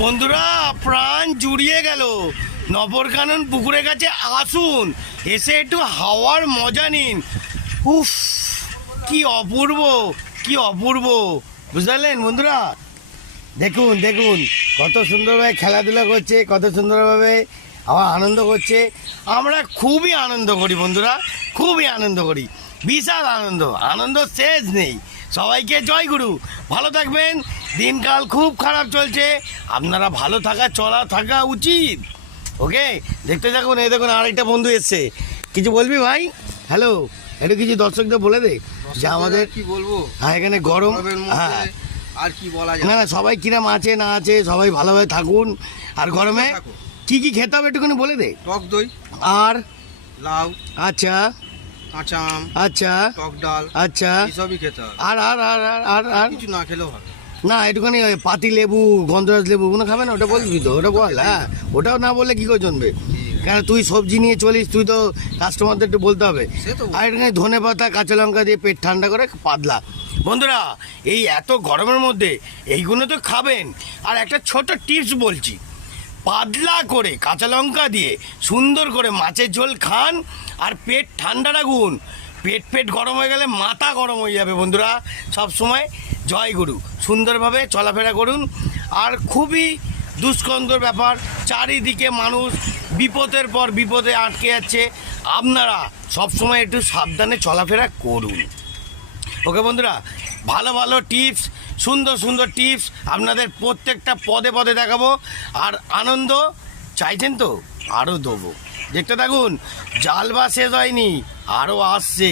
বন্ধুরা প্রাণ জুড়িয়ে গেল। নগরকানন পুকুরের কাছে আসুন, এসে একটু হাওয়ার মজা নিন। উফ, কি অপূর্ব, কি অপূর্ব, বুঝলেন বন্ধুরা? দেখুন দেখুন কত সুন্দরভাবে খেলাধুলা করছে, কত সুন্দরভাবে আবার আনন্দ করছে। আমরা খুবই আনন্দ করি বন্ধুরা, খুবই আনন্দ করি, বিশাল আনন্দ, আনন্দ শেষ নেই। সবাইকে জয় গুরু, ভালো থাকবেন। দিনকাল খুব খারাপ চলছে, আপনারা ভালো থাকা উচিত। ওকে, দেখতে থাকুন। এই দেখুন আরেকটা বন্ধু এসছে, কিছু বলবি ভাই? হ্যালো, একটু কিছু দর্শকদের বলে দে যে আমাদের কি বলবো। হ্যাঁ এখানে গরম, হ্যাঁ আর কি বলা যায় না না, সবাই কিরম আছে না আছে সবাই ভালোভাবে থাকুন। আর গরমে কি কি খেতে হবে একটুখানি বলে দে। টক দই, আর লাউ, আচ্ছা কাঁচা আম, আচ্ছা টক ডাল, আচ্ছা, এসবই খেতে হবে। আর আর আর আর আর কিছু না খেলেও হবে না, একটুখানি ওই পাতি লেবু, গন্ধরাজ লেবু ওগুলো খাবে না? ওটা বলবি তো, ওটা বল। হ্যাঁ, ওটাও না বললে কী করে জমবে? কেন তুই সবজি নিয়ে চলিস, তুই তো কাস্টমারদের একটু বলতে হবে। আর একটুখানি ধনে পাতা কাঁচা লঙ্কা দিয়ে পেট ঠান্ডা করে পাতলা। বন্ধুরা এই এত গরমের মধ্যে এইগুলো তো খাবেন। আর একটা ছোট টিপস বলছি, পাতলা করে কাঁচা লঙ্কা দিয়ে সুন্দর করে মাছের ঝোল খান আর পেট ঠান্ডা রাখুন। পেট গরম হয়ে গেলে মাথা গরম হয়ে যাবে বন্ধুরা। সব সময় জয় গুরু, সুন্দরভাবে চলাফেরা করুন। আর খুবই দুষ্কন্দর ব্যাপার, চারিদিকে মানুষ বিপদের পর বিপদে আটকে যাচ্ছে। আপনারা সবসময় একটু সাবধানে চলাফেরা করুন। ওকে বন্ধুরা, ভালো ভালো টিপস, সুন্দর সুন্দর টিপস আপনাদের প্রত্যেকটা পদে পদে দেখাবো। আর আনন্দ চাইছেন তো, আরও দেবো। দেখতে থাকুন, জালবা শেষ হয়নি, আরও আসছে।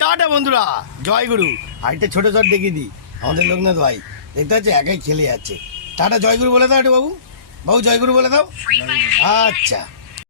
টাটা বন্ধুরা, জয় গুরু। আরেকটা ছোটো শট দেখিয়ে দিই, আমাদের লোকনাথ ভাই দেখতে পাচ্ছে একাই খেলে যাচ্ছে। টাটা, জয় গুরু বলে দাও একটু বাবু, বাবু জয় গুরু বলে দাও। আচ্ছা।